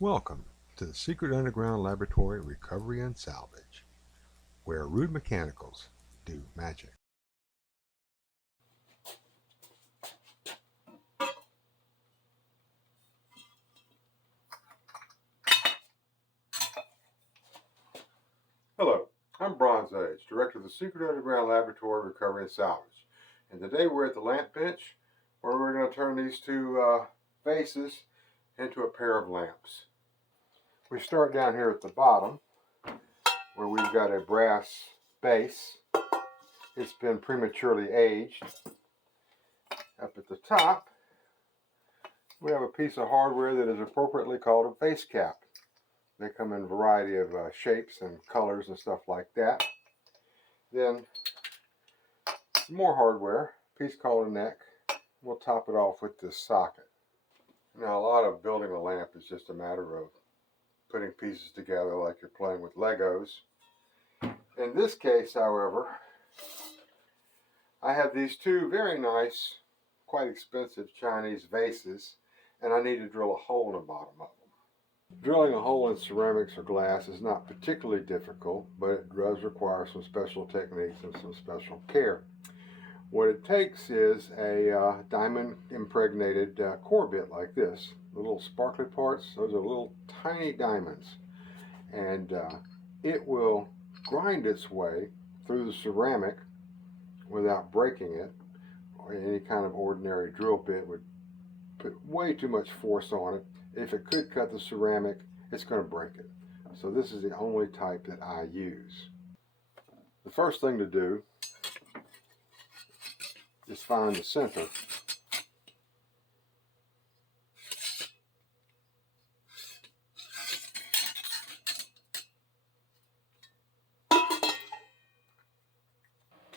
Welcome to the Secret Underground Laboratory Recovery and Salvage, where rude mechanicals do magic. Hello, I'm Bronze Age, Director of the Secret Underground Laboratory Recovery and Salvage. And today we're at the lamp bench where we're going to turn these two vases into a pair of lamps. We start down here at the bottom where we've got a brass base. It's been prematurely aged. Up at the top, we have a piece of hardware that is appropriately called a vase cap. They come in a variety of shapes and colors and stuff like that. Then more hardware, piece called a neck. We'll top it off with this socket. Now a lot of building a lamp is just a matter of putting pieces together like you're playing with Legos. In this case, however, I have these two very nice, quite expensive Chinese vases, and I need to drill a hole in the bottom of them. Drilling a hole in ceramics or glass is not particularly difficult, but it does require some special techniques and some special care. What it takes is a diamond impregnated core bit like this. The little sparkly parts, those are little tiny diamonds. And it will grind its way through the ceramic without breaking it. Any kind of ordinary drill bit would put way too much force on it. If it could cut the ceramic, it's going to break it. So this is the only type that I use. The first thing to do is find the center.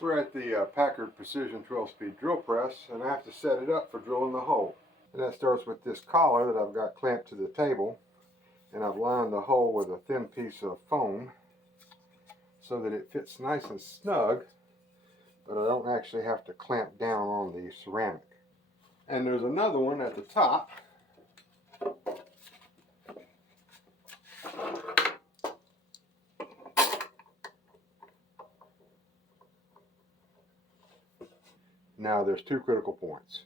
We're at the Packard Precision 12-speed drill press, and I have to set it up for drilling the hole. And that starts with this collar that I've got clamped to the table, and I've lined the hole with a thin piece of foam so that it fits nice and snug, but I don't actually have to clamp down on the ceramic. And there's another one at the top. Now there's two critical points.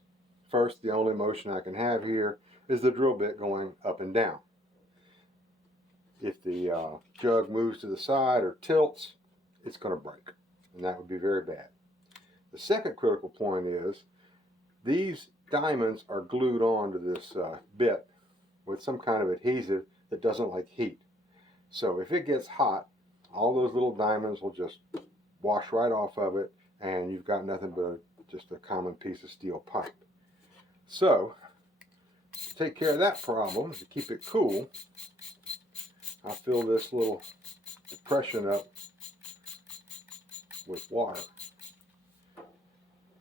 First, the only motion I can have here is the drill bit going up and down. If the jug moves to the side or tilts, it's going to break, and that would be very bad. The second critical point is these diamonds are glued onto this bit with some kind of adhesive that doesn't like heat. So if it gets hot, all those little diamonds will just wash right off of it, and you've got nothing but just a common piece of steel pipe. So to take care of that problem, to keep it cool, I fill this little depression up with water,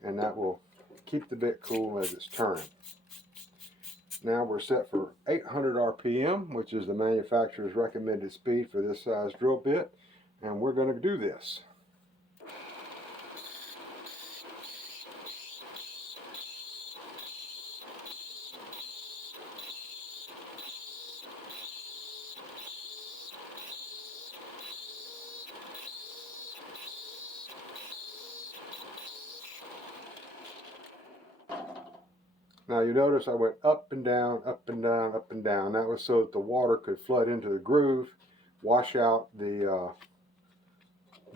and that will keep the bit cool as it's turning. Now we're set for 800 RPM, which is the manufacturer's recommended speed for this size drill bit, and we're going to do this. Now you notice I went up and down, up and down, up and down. That was so that the water could flood into the groove, wash out the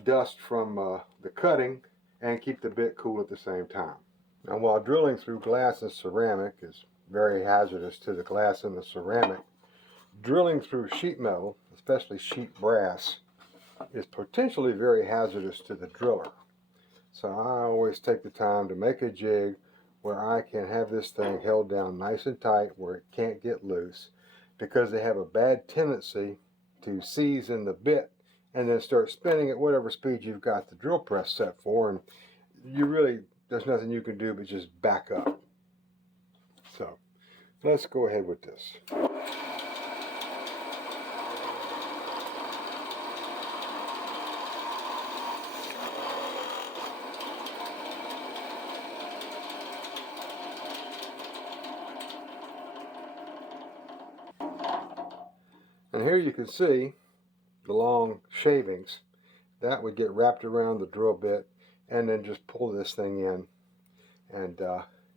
dust from the cutting, and keep the bit cool at the same time. Now while drilling through glass and ceramic is very hazardous to the glass and the ceramic, drilling through sheet metal, especially sheet brass, is potentially very hazardous to the driller. So I always take the time to make a jig where I can have this thing held down nice and tight where it can't get loose, because they have a bad tendency to seize in the bit and then start spinning at whatever speed you've got the drill press set for, and there's nothing you can do but just back up. So let's go ahead with this. And here you can see the long shavings. That would get wrapped around the drill bit and then just pull this thing in, and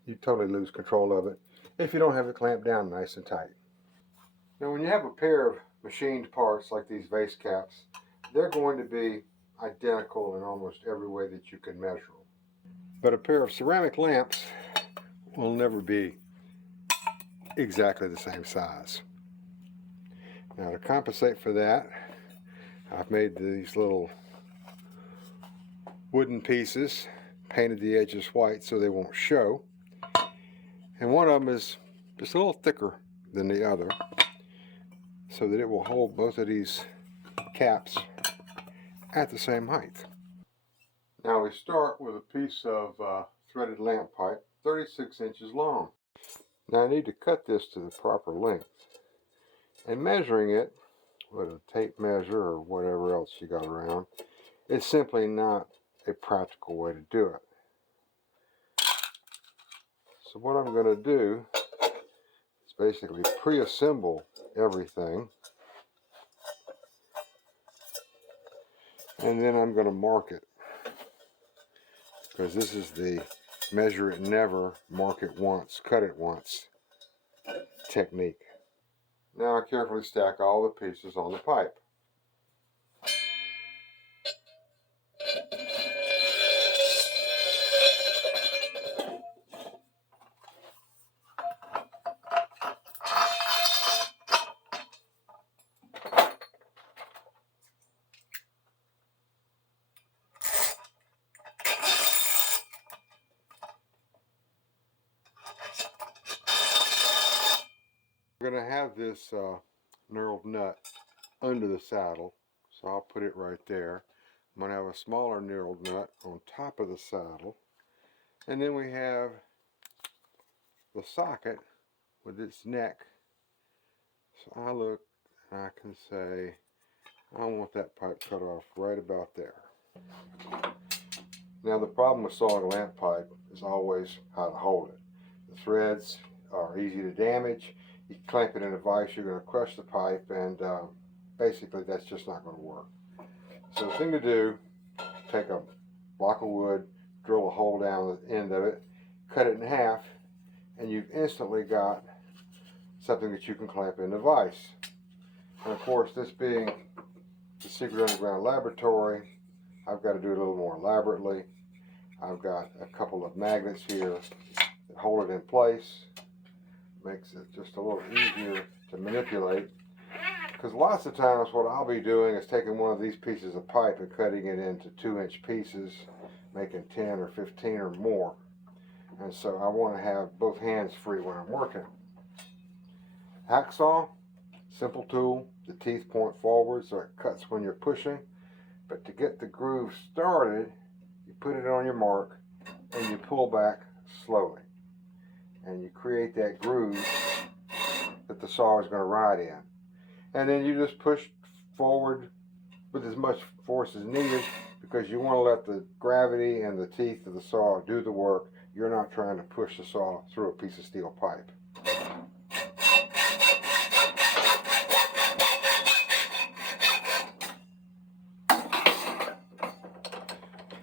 you totally lose control of it if you don't have it clamped down nice and tight. Now when you have a pair of machined parts like these vase caps, they're going to be identical in almost every way that you can measure them. But a pair of ceramic lamps will never be exactly the same size. Now to compensate for that, I've made these little wooden pieces, painted the edges white so they won't show, and one of them is just a little thicker than the other so that it will hold both of these caps at the same height. Now we start with a piece of threaded lamp pipe 36 inches long. Now I need to cut this to the proper length, and measuring it with a tape measure or whatever else you got around is simply not a practical way to do it. So what I'm going to do is basically pre-assemble everything, and then I'm going to mark it, because this is the measure it never, mark it once, cut it once technique. Now I carefully stack all the pieces on the pipe. I'm going to have this knurled nut under the saddle, so I'll put it right there. I'm going to have a smaller knurled nut on top of the saddle, and then we have the socket with its neck. So I look and I can say I want that pipe cut off right about there. Now the problem with sawing lamp pipe is always how to hold it. The threads are easy to damage. You clamp it in a vise, you're going to crush the pipe, and basically that's just not going to work. So the thing to do, take a block of wood, drill a hole down the end of it, cut it in half, and you've instantly got something that you can clamp in the vise. And of course, this being the Secret Underground Laboratory, I've got to do it a little more elaborately. I've got a couple of magnets here that hold it in place. Makes it just a little easier to manipulate, because lots of times what I'll be doing is taking one of these pieces of pipe and cutting it into 2-inch pieces, making 10 or 15 or more, and so I want to have both hands free when I'm working. Hacksaw, simple tool. The teeth point forward so it cuts when you're pushing, but to get the groove started, you put it on your mark and you pull back slowly, and you create that groove that the saw is going to ride in. And then you just push forward with as much force as needed, because you want to let the gravity and the teeth of the saw do the work. You're not trying to push the saw through a piece of steel pipe.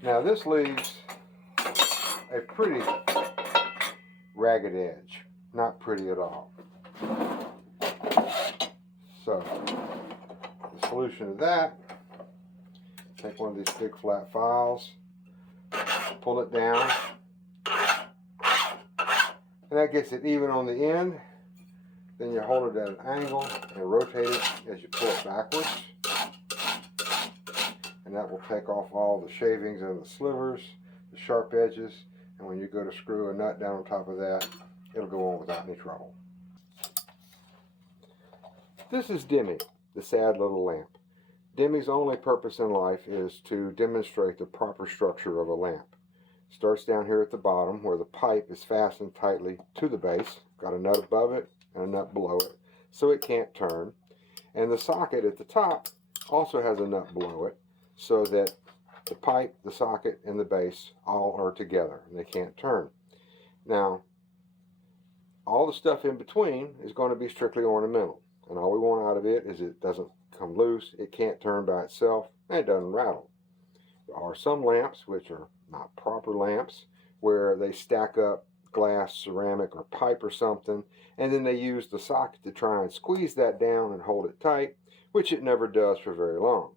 Now this leaves a pretty ragged edge, not pretty at all. So the solution to that, take one of these big flat files, pull it down, and that gets it even on the end. Then you hold it at an angle and rotate it as you pull it backwards, and that will take off all the shavings and the slivers, the sharp edges, and when you go to screw a nut down on top of that, it'll go on without any trouble. This is Dimmy, the sad little lamp. Dimmy's only purpose in life is to demonstrate the proper structure of a lamp. It starts down here at the bottom where the pipe is fastened tightly to the base. Got a nut above it and a nut below it, so it can't turn. And the socket at the top also has a nut below it, so that the pipe, the socket, and the base all are together and they can't turn. Now, all the stuff in between is going to be strictly ornamental. And all we want out of it is it doesn't come loose, it can't turn by itself, and it doesn't rattle. There are some lamps which are not proper lamps, where they stack up glass, ceramic, or pipe or something, and then they use the socket to try and squeeze that down and hold it tight, which it never does for very long.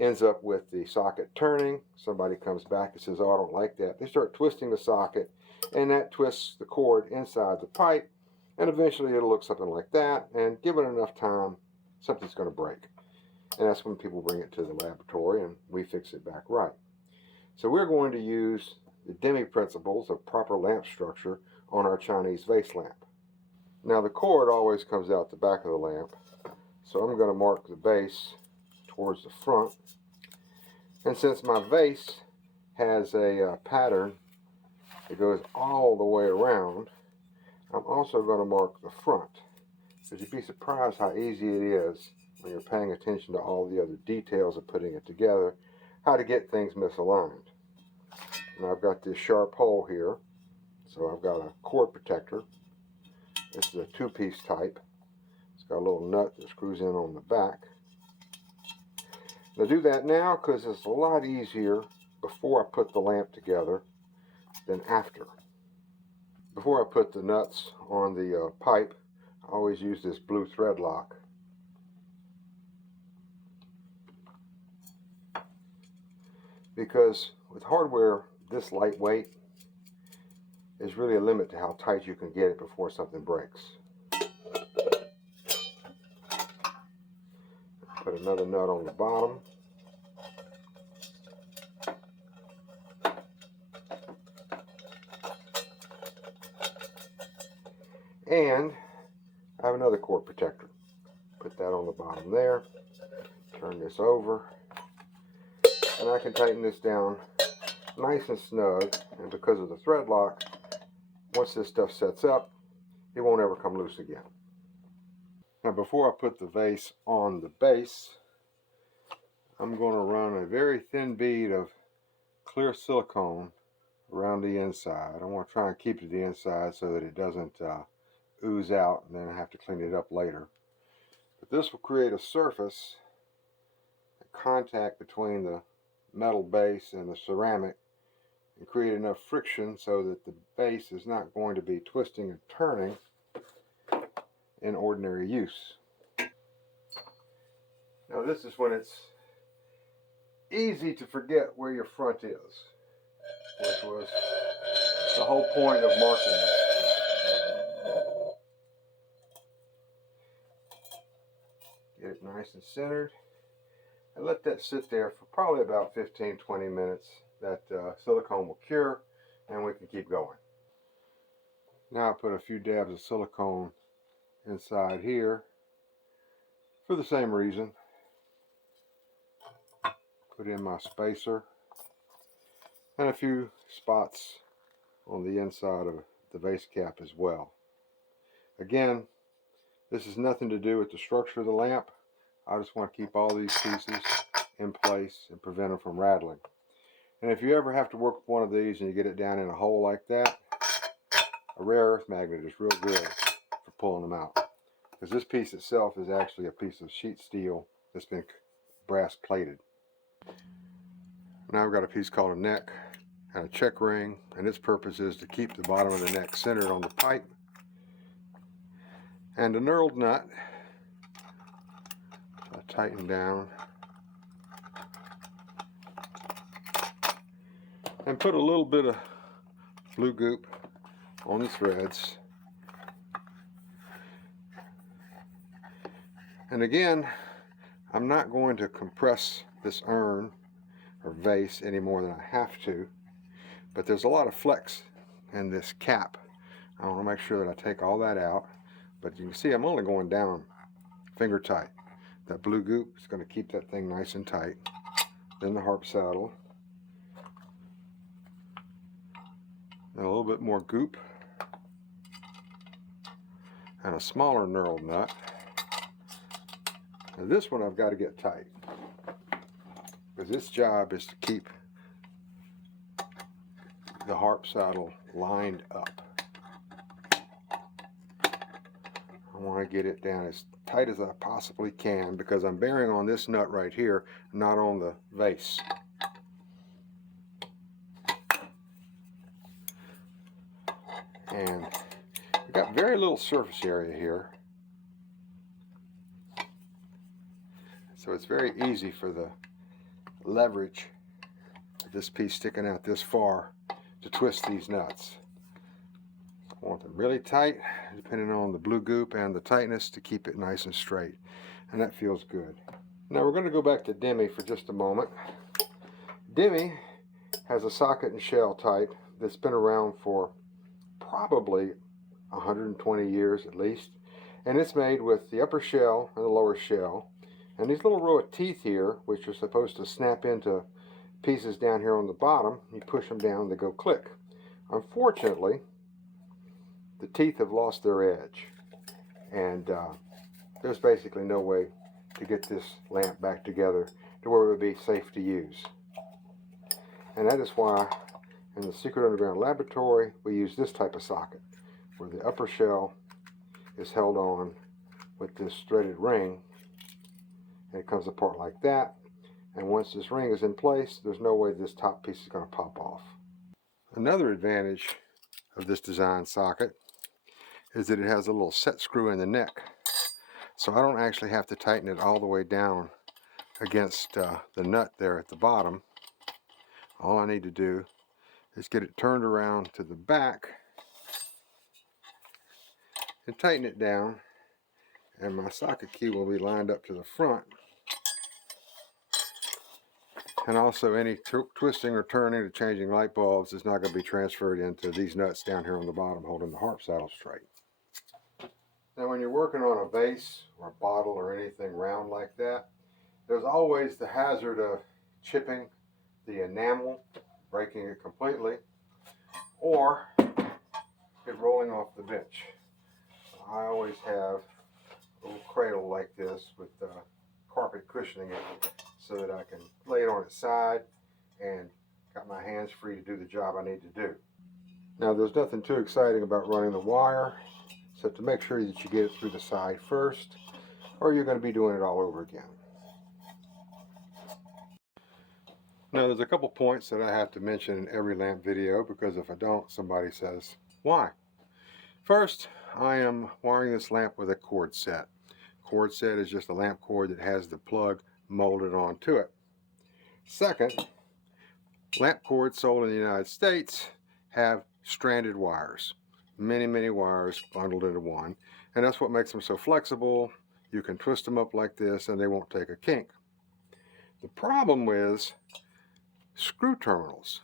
Ends up with the socket turning. Somebody comes back and says, oh, I don't like that. They start twisting the socket, and that twists the cord inside the pipe, and eventually it'll look something like that, and given enough time, something's going to break. And that's when people bring it to the laboratory and we fix it back right. So we're going to use the Dimmy principles of proper lamp structure on our Chinese vase lamp. Now the cord always comes out the back of the lamp, so I'm going to mark the base towards the front. And since my vase has a pattern that goes all the way around, I'm also going to mark the front. Because you'd be surprised how easy it is when you're paying attention to all the other details of putting it together, how to get things misaligned. And I've got this sharp hole here, so I've got a cord protector. This is a two-piece type. It's got a little nut that screws in on the back. Now do that now because it's a lot easier before I put the lamp together than after. Before I put the nuts on the pipe, I always use this blue thread lock. Because with hardware this lightweight, there's really a limit to how tight you can get it before something breaks. Put another nut on the bottom. And I have another cord protector. Put that on the bottom there. Turn this over. And I can tighten this down nice and snug. And because of the thread lock, once this stuff sets up, it won't ever come loose again. Now before I put the vase on the base, I'm going to run a very thin bead of clear silicone around the inside. I want to try and keep it to the inside so that it doesn't ooze out and then I have to clean it up later. But this will create a surface, a contact between the metal base and the ceramic, and create enough friction so that the base is not going to be twisting and turning in ordinary use. Now this is when it's easy to forget where your front is, which was the whole point of marking it. Get it nice and centered and let that sit there for probably about 15-20 minutes. That silicone will cure and we can keep going. Now I put a few dabs of silicone inside here for the same reason. Put in my spacer and a few spots on the inside of the vase cap as well. Again, this has nothing to do with the structure of the lamp. I just want to keep all these pieces in place and prevent them from rattling. And if you ever have to work with one of these and you get it down in a hole like that, a rare earth magnet is real good for pulling them out. Because this piece itself is actually a piece of sheet steel that's been brass plated. Now I've got a piece called a neck and a check ring, and its purpose is to keep the bottom of the neck centered on the pipe. And a knurled nut, I tighten down and put a little bit of blue goop on the threads. And again, I'm not going to compress this urn or vase any more than I have to, but there's a lot of flex in this cap. I want to make sure that I take all that out, but you can see I'm only going down finger tight. That blue goop is going to keep that thing nice and tight. Then the harp saddle, and a little bit more goop, and a smaller knurled nut. And this one I've got to get tight, because its job is to keep the harp saddle lined up. I want to get it down as tight as I possibly can because I'm bearing on this nut right here, not on the vase. And we've got very little surface area here, so it's very easy for the leverage of this piece sticking out this far to twist these nuts. I want them really tight, depending on the blue goop and the tightness, to keep it nice and straight, and that feels good. Now we're going to go back to Dimmy for just a moment. Dimmy has a socket and shell type that's been around for probably 120 years at least, and it's made with the upper shell and the lower shell, and these little row of teeth here, which are supposed to snap into pieces down here on the bottom. You push them down, they go click. Unfortunately, the teeth have lost their edge, and there's basically no way to get this lamp back together to where it would be safe to use. And that is why in the Secret Underground Laboratory we use this type of socket, where the upper shell is held on with this threaded ring, and it comes apart like that. And once this ring is in place, there's no way this top piece is going to pop off. Another advantage of this design socket is that it has a little set screw in the neck, so I don't actually have to tighten it all the way down against the nut there at the bottom. All I need to do is get it turned around to the back and tighten it down, and my socket key will be lined up to the front. And also any twisting or turning or changing light bulbs is not going to be transferred into these nuts down here on the bottom holding the harp saddle straight. Now when you're working on a vase or a bottle or anything round like that, there's always the hazard of chipping the enamel, breaking it completely, or it rolling off the bench. I always have a little cradle like this with carpet cushioning it so that I can lay it on its side and got my hands free to do the job I need to do. Now there's nothing too exciting about running the wire, so to make sure that you get it through the side first, or you're going to be doing it all over again. Now there's a couple points that I have to mention in every lamp video, because if I don't, somebody says, why? First, I am wiring this lamp with a cord set. Cord set is just a lamp cord that has the plug molded onto it. Second, lamp cords sold in the United States have stranded wires. Many wires bundled into one, and that's what makes them so flexible. You can twist them up like this and they won't take a kink. The problem is screw terminals.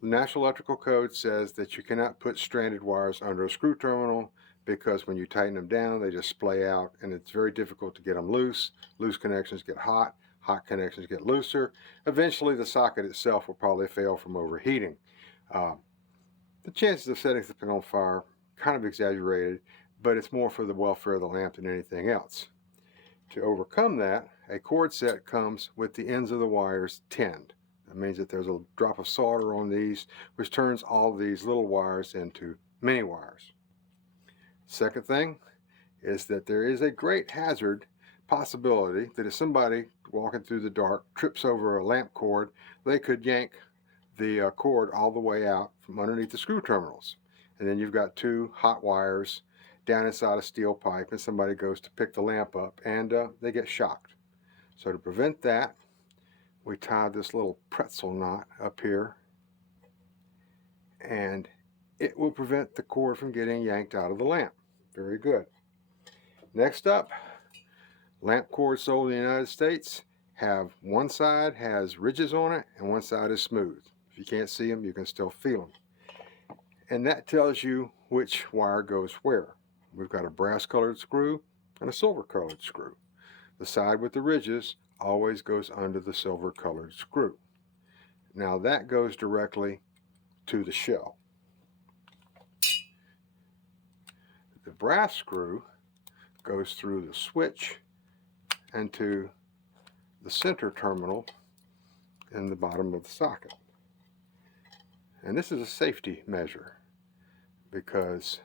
The National Electrical Code says that you cannot put stranded wires under a screw terminal, because when you tighten them down they just splay out and it's very difficult to get them loose. Loose connections get hot, hot connections get looser. Eventually the socket itself will probably fail from overheating. The chances of setting something on fire, kind of exaggerated, but it's more for the welfare of the lamp than anything else. To overcome that, a cord set comes with the ends of the wires tinned. That means that there's a drop of solder on these, which turns all these little wires into mini wires. Second thing is that there is a great hazard possibility that if somebody walking through the dark trips over a lamp cord, they could yank the cord all the way out from underneath the screw terminals. And then you've got two hot wires down inside a steel pipe, and somebody goes to pick the lamp up and they get shocked. So to prevent that, we tie this little pretzel knot up here, and it will prevent the cord from getting yanked out of the lamp. Very good. Next up, lamp cords sold in the United States have one side has ridges on it and one side is smooth. If you can't see them, you can still feel them. And that tells you which wire goes where. We've got a brass colored screw and a silver colored screw. The side with the ridges always goes under the silver colored screw. Now that goes directly to the shell. The brass screw goes through the switch and to the center terminal in the bottom of the socket. And this is a safety measure, because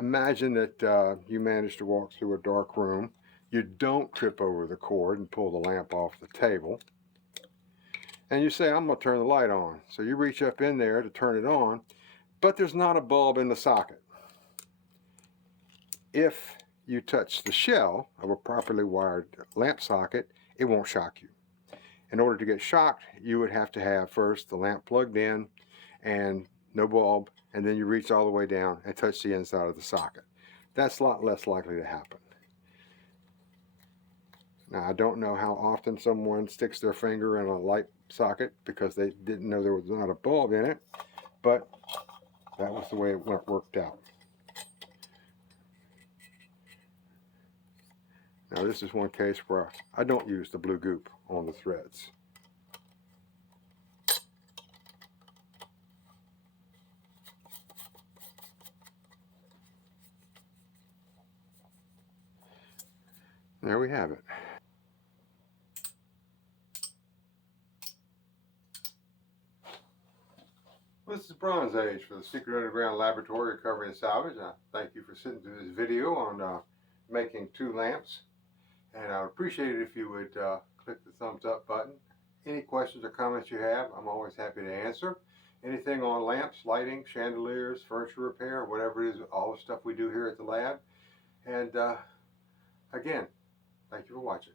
Imagine that you manage to walk through a dark room. You don't trip over the cord and pull the lamp off the table. And you say, I'm going to turn the light on. So you reach up in there to turn it on, but there's not a bulb in the socket. If you touch the shell of a properly wired lamp socket, it won't shock you. In order to get shocked, you would have to have first the lamp plugged in and no bulb, and then you reach all the way down and touch the inside of the socket. That's a lot less likely to happen. Now, I don't know how often someone sticks their finger in a light socket because they didn't know there was not a bulb in it, but that was the way it worked out. Now, this is one case where I don't use the blue goop on the threads. There we have it. Well, this is Bronze Age for the Secret Underground Laboratory Recovery and Salvage. I thank you for sitting through this video on making 2 lamps. And I would appreciate it if you would click the thumbs up button. Any questions or comments you have, I'm always happy to answer. Anything on lamps, lighting, chandeliers, furniture repair, whatever it is, all the stuff we do here at the lab. And again, thank you for watching.